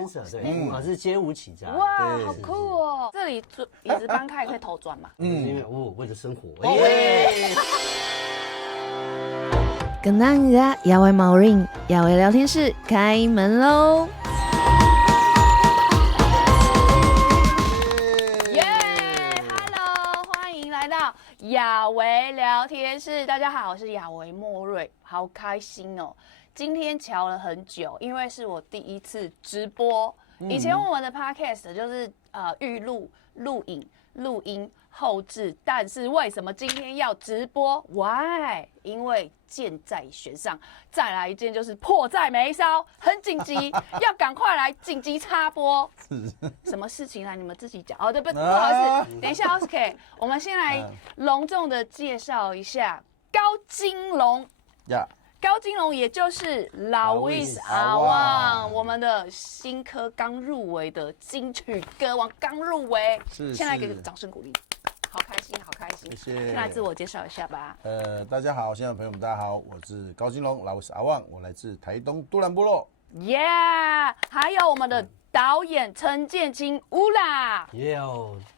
dancer， 对，我是街舞起家。哇，好酷哦！这里椅子搬开也可以头转嘛。因为为了生活。跟大家야외마을인 야외聊天室开门喽！耶 ，Hello， 欢迎来到雅维聊天室。大家好，我是雅维莫瑞，好开心哦！今天瞧了很久，因为是我第一次直播。以前我们的 podcast 就是预录、录影、录音、后制，但是为什么今天要直播 ？Why？ 因为箭在弦上，再来一件就是迫在眉梢，很紧急，要赶快来紧急插播。什么事情来？你们自己讲哦。对，不好意思，等一下 ，OK， 我们先来隆重的介绍一下高金龙。高金龙也就是老威斯阿旺，我们的新科刚入围的金曲歌王刚入围，先来给个掌声鼓励，好开心，好开心。谢谢。先来自我介绍一下吧。大家好，现场朋友们大家好，我是高金龙，老威斯阿旺，我来自台东都兰部落。耶，还有我们的导演陈建清乌拉。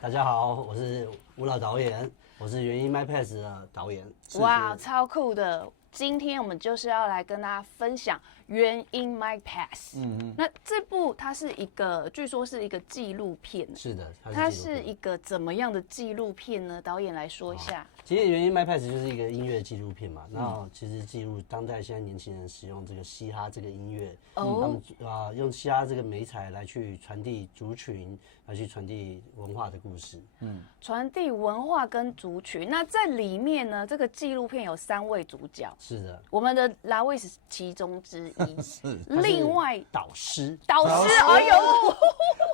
大家好，我是乌拉导演，我是原音 MyPass 的导演。哇，超酷的！今天我们就是要来跟大家分享原音 MyPass。那这部它是一个，据说是一个纪录片。是的，它是一个怎么样的纪录片呢？导演来说一下。其实原音 MyPass 就是一个音乐纪录片嘛，然后其实记录当代现在年轻人使用这个嘻哈这个音乐，他们用嘻哈这个媒材来去传递族群，来去传递文化的故事。传递文化跟族群。那在里面呢，这个纪录片有3位主角。是的，我们的拉维是其中之一。另外导师，哎呦，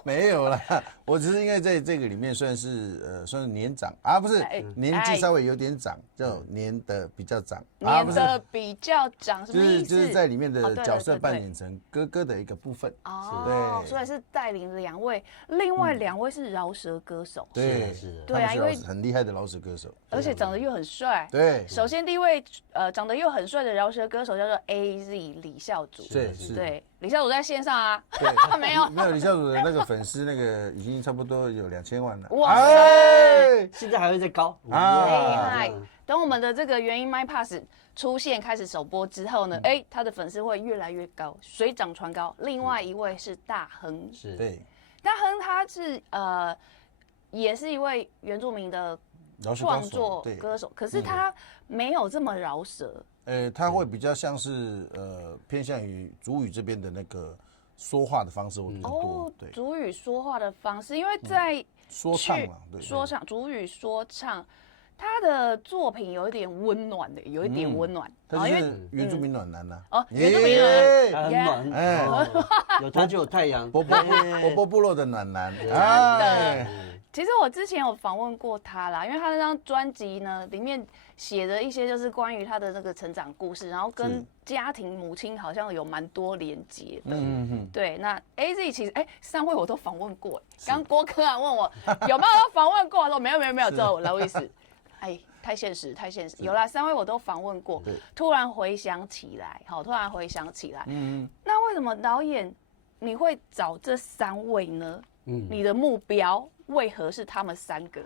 没有啦，我只是因为在这个里面算是年长啊，不是年纪稍微有点长，叫年的比较长，年的比较长，什么意思？就是在里面的角色扮演成哥哥的一个部分。对，所以是带领2位，另外2位是饶舌歌手。对，是的，对啊，因为很厉害的饶舌歌手，而且长得又很帅。对，首先第一位长得又很帅的饶舌歌手叫做 AZ 李孝祖。对，李孝祖在线上啊。没有李孝祖的那个粉丝那个已经差不多有2000万了。哇塞，现在还会再高厉害。等我们的这个原音 MyPass 出现开始首播之后呢，他的粉丝会越来越高，水涨船高。另外一位是大亨，对，大亨他是也是一位原住民的创作歌手，可是他没有这么饶舌。他会比较像是偏向于族语这边的那个说话的方式会比较多。对，族语说话的方式，因为在说唱嘛，对，说唱族语说唱。他的作品有一点温暖的，有一点温暖。他就是原住民暖男呐。原住民暖男，很暖。有他就有太阳。波波部落的暖男。真的。其实我之前有访问过他啦，因为他那张专辑呢，里面写的一些就是关于他的那个成长故事，然后跟家庭母亲好像有蛮多连结的。对，那 AZ 其实3位我都访问过。刚郭柯啊问我有没有访问过，我说没有，只有劳维斯。太现实。有啦，3位我都访问过，突然回想起来，那为什么导演你会找这3位呢？你的目标为何是他们3个？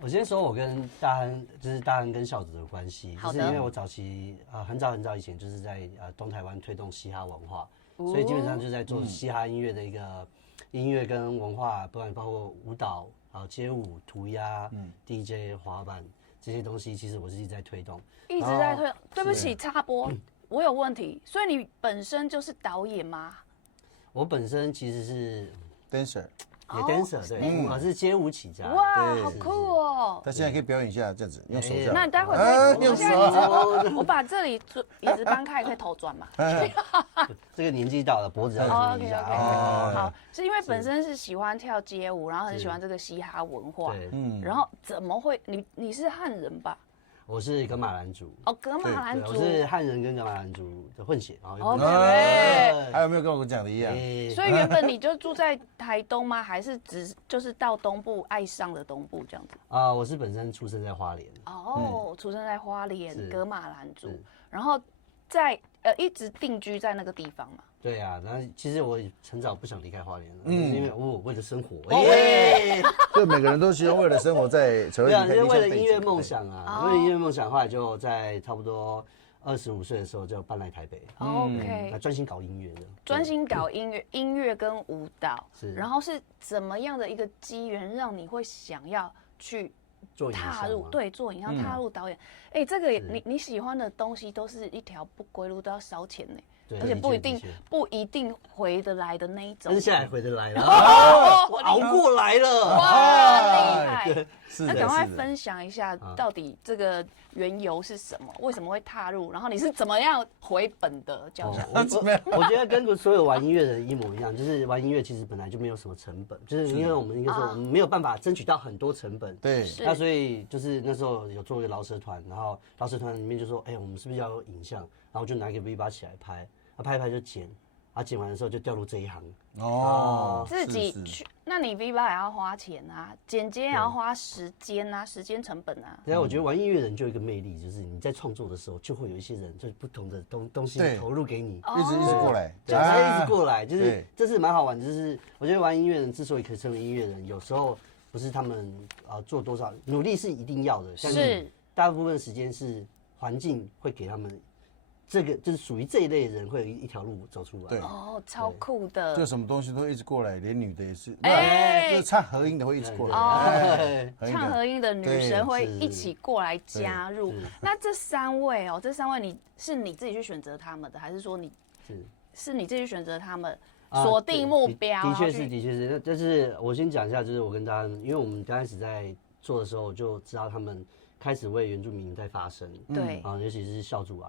我先说我跟大亨，就是大亨跟孝子的关系，就是因为我早期很早以前就是在东台湾推动嘻哈文化，所以基本上就在做嘻哈音乐的一个音乐跟文化，不然包括舞蹈。街舞、涂鸦、DJ、滑板这些东西，其实我是一直在推动。一直在推动。对不起，插播，我有问题。所以你本身就是导演吗？我本身其实是 dancer， 也 dancer， 对，我是街舞起家。哇，好酷哦！他现在可以表演一下，这样子用手这样。那你待会用手，我把这里椅子搬开，可以头转嘛？这个年纪到了，脖子要低一下。好，是因为本身是喜欢跳街舞，然后很喜欢这个嘻哈文化。然后怎么会？你是汉人吧？我是噶玛兰族。噶玛兰族，我是汉人跟噶玛兰族的混血。还有没有跟我讲的一样？所以原本你就住在台东吗？还是就是到东部爱上了东部这样子？我是本身出生在花莲。出生在花莲噶玛兰族，然后在一直定居在那个地方嘛。对啊，然后其实我很早不想离开花莲了，因为我为了生活，就每个人都希望为了生活在成为对啊，就是为了音乐梦想啊，为了音乐梦想，后来就在差不多25岁的时候就搬来台北 OK， 专心搞音乐的，专心搞音乐跟舞蹈，是，然后是怎么样的一个机缘让你会想要去踏入做影像踏入导演？哎，这个你喜欢的东西都是一条不归路，都要烧钱呢。而且不一定回得来的那一种，但是现在回得来了，熬过来了，哇，厉害！是那赶快分享一下，到底这个缘由是什么？为什么会踏入？然后你是怎么样回本的？教一下。我觉得跟所有玩音乐的人一模一样，就是玩音乐其实本来就没有什么成本，就是因为我们应该说我们没有办法争取到很多成本，对，那所以就是那时候有做一个饶舌团，然后饶舌团里面就说，我们是不是要有影像？然后我就拿一个 V8起来拍。拍一拍就剪，剪完的时候就掉入这一行。自己去，那你 V8 也要花钱啊，剪接也要花时间啊，时间成本啊。对啊，我觉得玩音乐人就有一个魅力，就是你在创作的时候，就会有一些人就是不同的东西投入给你，一直过来，对，一直过来，就是这是蛮好玩的。就是我觉得玩音乐人之所以可以成为音乐人，有时候不是他们做多少努力是一定要的，是大部分时间是环境会给他们。这个就是属于这一类人会有一条路走出来，对超酷的，就什么东西都一直过来，连女的也是，就是唱和音的会一直过来，唱和音的女神会一起过来加入。那这三位你是你自己去选择他们的，还是说是你自己选择他们，锁定目标？的确是，那就是我先讲一下，就是我跟大家，因为我们刚开始在做的时候就知道他们。开始为原住民在发声，对尤其是校主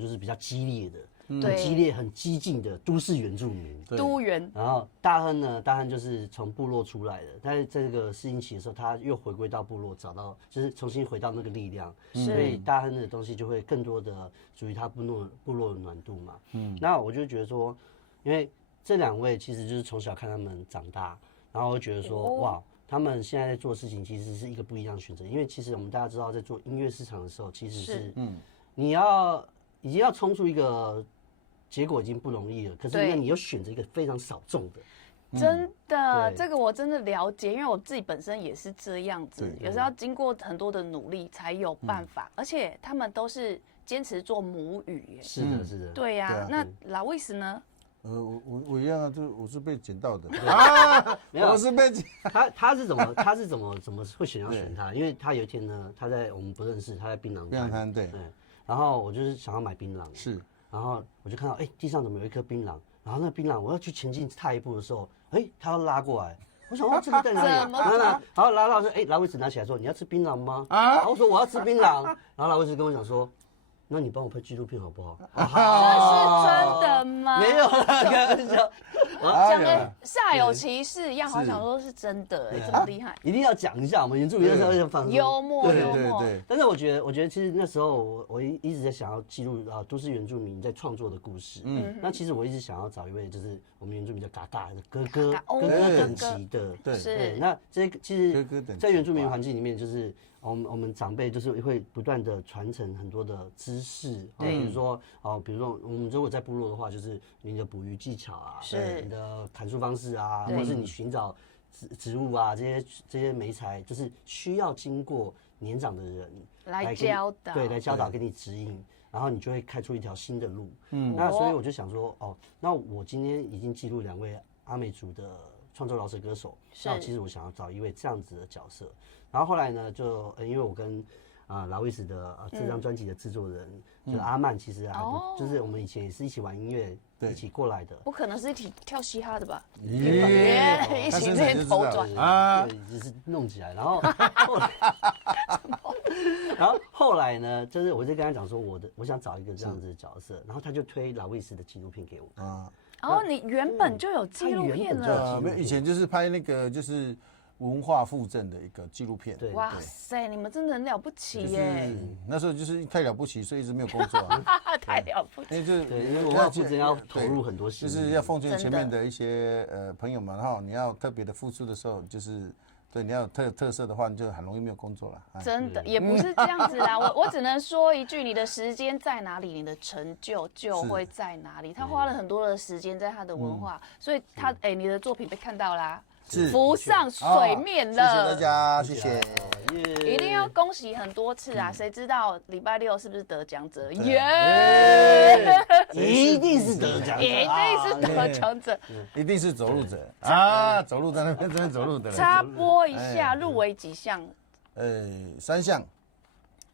就是比较激烈的，很激烈、很激进的都市原住民，都原。然后大亨就是从部落出来的，但是在这个适应期的时候，他又回归到部落，找到就是重新回到那个力量，所以大亨的东西就会更多的属于他部落的暖度嘛。那我就觉得说，因为这两位其实就是从小看他们长大，然后我就觉得说，哇。他们现在在做的事情其实是一个不一样的选择，因为其实我们大家知道，在做音乐市场的时候，其实是你已经要冲出一个结果已经不容易了，可是那你又选择一个非常少众的，真的，这个我真的了解，因为我自己本身也是这样子，也是要经过很多的努力才有办法，而且他们都是坚持做母语耶。是的，对呀。那拉维斯呢？我一样啊，我是被捡到的没有，我是被他是怎么会想要选他？因为他有一天呢，我们不认识，他在槟榔摊，对，然后我就是想要买槟榔，是，然后我就看到地上怎么有一颗槟榔，然后那槟榔我要去前进踏一步的时候，他要拉过来，我想这个在哪里？然后拉到说，拉维斯拿起来说你要吃槟榔吗？然后我说我要吃槟榔，然后拉维斯跟我讲说。那你帮我拍纪录片好不好？这是真的吗？没有啦，开玩笑。讲的煞有其事一样，好想说是真的，这么厉害。一定要讲一下，我们原住民那时候要放幽默。但是我觉得其实那时候我一直在想要记录都市原住民在创作的故事。那其实我一直想要找一位就是我们原住民叫嘎嘎的哥哥等级的。对。那这其实，在原住民环境里面，就是我们长辈就是会不断的传承很多的知识，比如说我们如果在部落的话，就是你的捕鱼技巧啊，你的砍树方式啊，或是你寻找植物啊，这些媒材，就是需要经过年长的人来教导，来教导给你指引，然后你就会开出一条新的路。那所以我就想说，那我今天已经记录2位阿美族的创作饶舌歌手，那其实我想要找一位这样子的角色。然后后来呢，就因为我跟拉维斯的这张专辑的制作人，就阿曼，其实就是我们以前也是一起玩音乐，一起过来的。不可能是一起跳嘻哈的吧？一起这些头转只是弄起来。然后后来呢，就是我就跟他讲说，我想找一个这样子的角色，然后他就推拉维斯的纪录片给我。你原本就有纪录片了？以前就是拍那个就是文化复振的一个纪录片。哇塞，你们真的很了不起耶！那时候就是太了不起，所以一直没有工作。太了不起。因为文化复振要投入很多心，就是要奉劝前面的一些朋友们哈，你要特别的付出的时候，就是对，你要有特色的话，你就很容易没有工作了。真的也不是这样子啦，我只能说一句，你的时间在哪里，你的成就就会在哪里。他花了很多的时间在他的文化，所以你的作品被看到啦，浮上水面了。谢谢大家，谢谢。一定要恭喜很多次啊！谁知道礼拜六是不是得奖者？耶！一定是得奖者，一定是得奖者，一定是走路者啊！走路在那边，这边走路的。插播一下，入围几项？3项，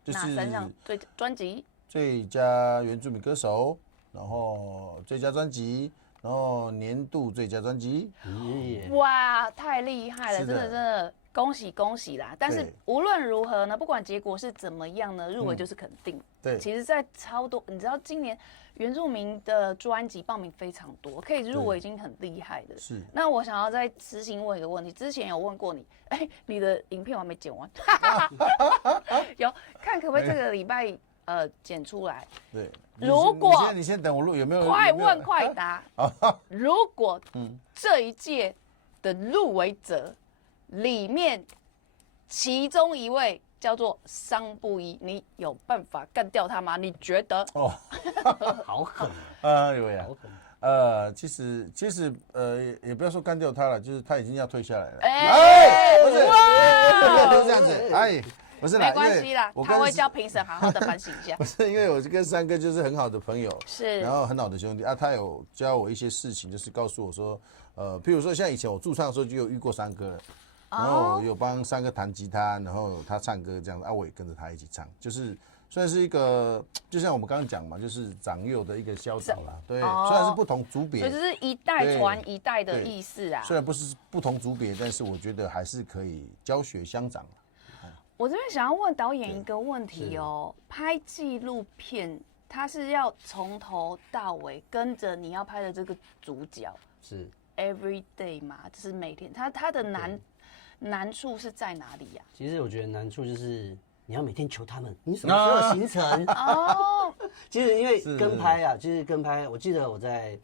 就是哪3项？专辑、最佳原住民歌手，然后最佳专辑，然后年度最佳专辑。哇，太厉害了！真的。恭喜啦！但是无论如何呢，不管结果是怎么样呢，入围就是肯定。对，其实，在超多，你知道今年原住民的专辑报名非常多，可以入围已经很厉害的。是。那我想要再私信问一个问题，之前有问过你，你的影片我还没剪完，有看可不可以这个礼拜剪出来？对。如果你先等我录，有没有？快问快答。如果这一届的入围者里面，其中一位叫做桑布伊，你有办法干掉他吗？你觉得？好狠有呀。其实也不要说干掉他了，就是他已经要退下来了。不是这样子，不是啦，没关系啦，他会叫评审好好的反省一下。不是，因为我跟三哥就是很好的朋友，是，然后很好的兄弟啊，他有教我一些事情，就是告诉我说，譬如说像以前我驻唱的时候就有遇过三哥。然后有帮三哥弹吉他，然后他唱歌这样我也跟着他一起唱，就是算是一个，就像我们刚刚讲嘛，就是长幼的一个消长啦。对，虽然是不同族别，所以就是一代传一代的意思啊。虽然不是不同族别，但是我觉得还是可以教学相长。我这边想要问导演一个问题哦，拍纪录片，他是要从头到尾跟着你要拍的这个主角，是 every day 嘛，就是每天，他的难处是在哪里呀？其实我觉得难处就是你要每天求他们，你什么时候有行程？哦，其实因为跟拍啊，就是跟拍。我记得我在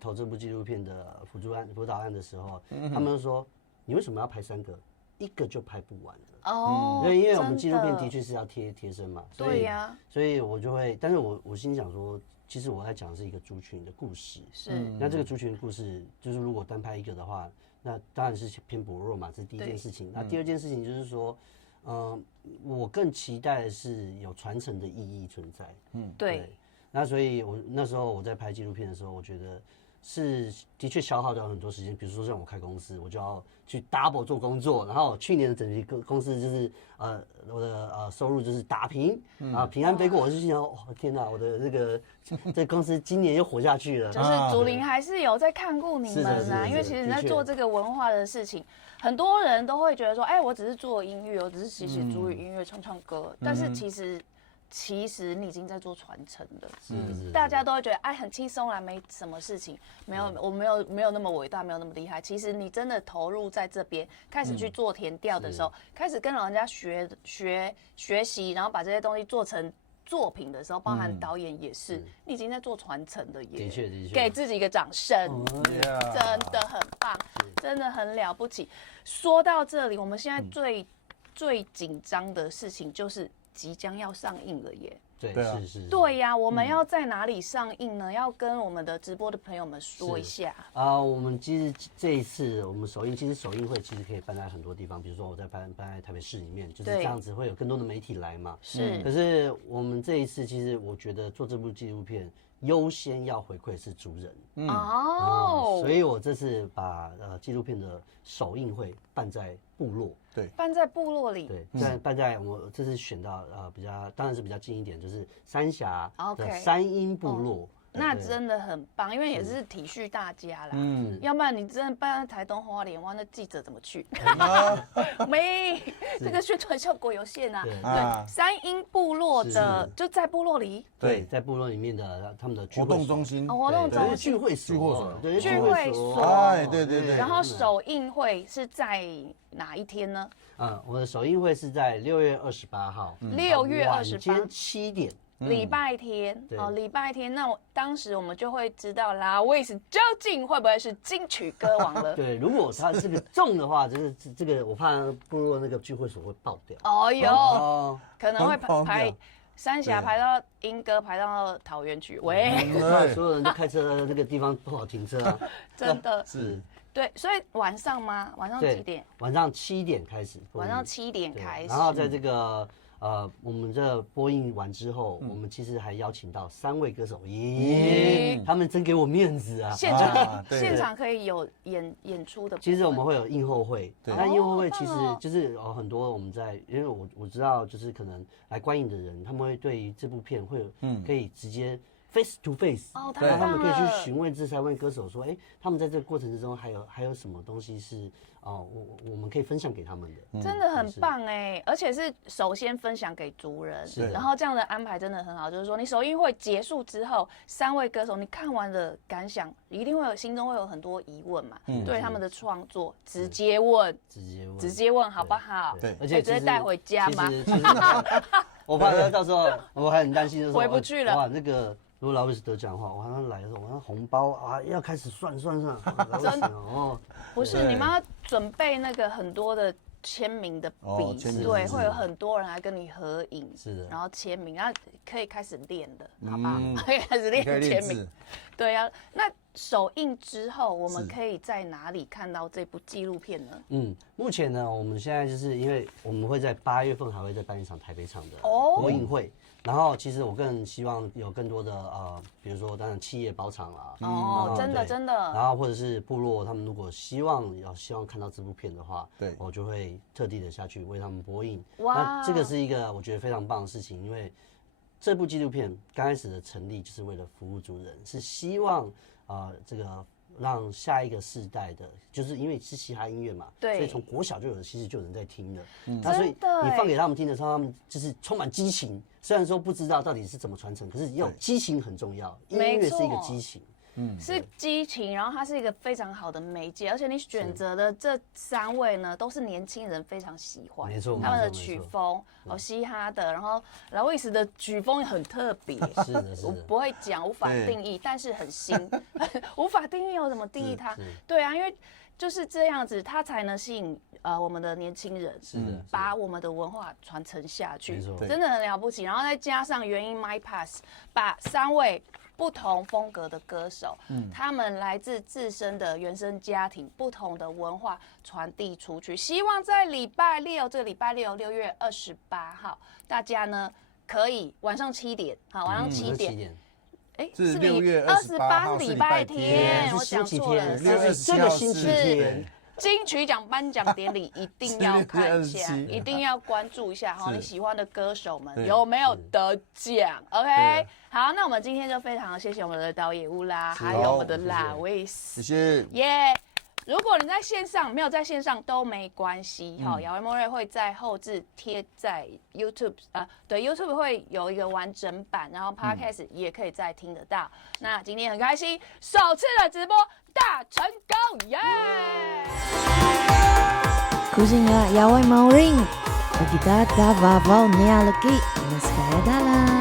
投这部纪录片的辅导案的时候，他们就说你为什么要拍3个？一个就拍不完了。哦，对，因为我们纪录片的确是要贴身嘛，对呀，所以我就会，但是我心想说，其实我在讲的是一个族群的故事。是，那这个族群的故事，就是如果单拍一个的话。那当然是偏薄弱嘛，这是第一件事情。那第二件事情就是说，我更期待的是有传承的意义存在。对。那所以那时候我在拍纪录片的时候，我觉得是的确消耗掉很多时间。比如说像我开公司，我就要去 double 做工作，然后去年的整体公司就是我的收入就是打平啊，平安飞过。我就心想，天哪，我的这公司今年又活下去了。就是竹林还是有在看顾你们啊，因为其实你在做这个文化的事情，很多人都会觉得说，我只是做音乐，我只是写族语音乐，唱歌，但是其实你已经在做传承了，大家都会觉得很轻松啦，没什么事情，我没有那么伟大，没有那么厉害。其实你真的投入在这边，开始去做田调的时候，开始跟老人家学习，然后把这些东西做成作品的时候，包含导演也是，你已经在做传承的耶。的确，给自己一个掌声，真的很棒，真的很了不起。说到这里，我们现在最紧张的事情就是即将要上映了耶。对，是。对呀，我们要在哪里上映呢？要跟我们的直播的朋友们说一下。我们其实这一次我们首映会其实可以办在很多地方，比如说我在办在台北市里面，就是这样子会有更多的媒体来嘛。是。可是我们这一次其实我觉得做这部纪录片优先要回馈是族人。所以我这次把纪录片的首映会办在部落。对，办在部落里。对，办在我这次选到当然是比较近一点，就是三峡的三英部落。那真的很棒，因为也是体恤大家啦。要不然你真的办在台东花莲，哇，那记者怎么去？这个宣传效果有限啊。对，三英部落的就在部落里。对，在部落里面的他们的活动中心，聚会所，聚会所。对。然后首映会是在哪一天呢？我的首映会是在6月28号， 6月28晚间7点。礼拜天对哦，礼拜天，那当时我们就会知道啦，Louis 究竟会不会是金曲歌王了？对，如果他这个中的话，就是这个我怕部落那个聚会所会爆掉。哦哟，哦，可能会爆掉排三峡排到莺歌，排到桃园去。喂，那所有人都开车那个地方不好停车啊。真的是对，所以晚上吗？晚上几点？晚上7点开始。晚上7点开始。然后在这个我们这播映完之后，我们其实还邀请到3位歌手，咦，他们真给我面子啊！现场可以有演出的部分。其实我们会有映后会，那映后会其实哦就是很多我们在，因为我知道就是可能来观影的人，他们会对于这部片会有可以直接 face to face， 然后他们可以去询问这3位歌手说，哎，他们在这个过程之中还有什么东西是我们可以分享给他们的，真的很棒哎！而且是首先分享给族人，然后这样的安排真的很好。就是说，你首映会结束之后，3位歌手你看完的感想，一定会有心中会有很多疑问嘛，对他们的创作直接问好不好？对，而且直接带回家吗？其实我怕他到时候我还很担心，就是回不去了。哇，那个。如果Louis得奖的话，我他来的时候，我那红包啊要开始算，真的哦，不是你们要准备那个很多的签名的笔，对，会有很多人来跟你合影，是的，然后签名，然后可以开始练的，好吧？可以开始练签名，对啊。那首映之后，我们可以在哪里看到这部纪录片呢？目前呢，我们现在就是因为我们会在8月份还会再办一场台北场的播映会。然后，其实我更希望有更多的比如说当然企业包场啦，真的，然后或者是部落，他们如果希望看到这部片的话，对，我就会特地的下去为他们播映。那这个是一个我觉得非常棒的事情，因为这部纪录片刚开始的成立就是为了服务族人，是希望这个让下一个世代的，就是因为是嘻哈音乐嘛，对，所以从国小其实就有人在听了，那所以你放给他们听的时候，他们就是充满激情。虽然说不知道到底是怎么传承，可是要激情很重要，音乐是一个激情。是激情，然后它是一个非常好的媒介，而且你选择的这3位呢，都是年轻人非常喜欢，没错，他们的曲风嘻哈的，然后Louis的曲风也很特别，是的，我不会讲，无法定义，但是很新，无法定义，我怎么定义它？对啊，因为就是这样子，它才能吸引我们的年轻人，是的，把我们的文化传承下去，真的很了不起。然后再加上原音 My Pass， 把3位不同风格的歌手，他们来自自身的原生家庭，不同的文化传递出去。希望在这个礼拜六6月28号，大家呢可以晚上7点，好，晚上7点。是6月28号是礼拜天，我讲错了，这个星期天。金曲奖颁奖典礼一定要看一下，一定要关注一下哈，你喜欢的歌手们有没有得奖 ？OK， 好，那我们今天就非常谢谢我们的导演乌拉，还有我们的Louis，谢谢，耶。如果你在线上没有在线上都没关系，好，雅维莫瑞会在后置贴在 YouTube 对 YouTube 会有一个完整版，然后 Podcast 也可以再听得到。那今天很开心，首次的直播大成功，耶！Kucingnya Yawai Mauring, kita Davavau Nealogi, Naskaya Dalam.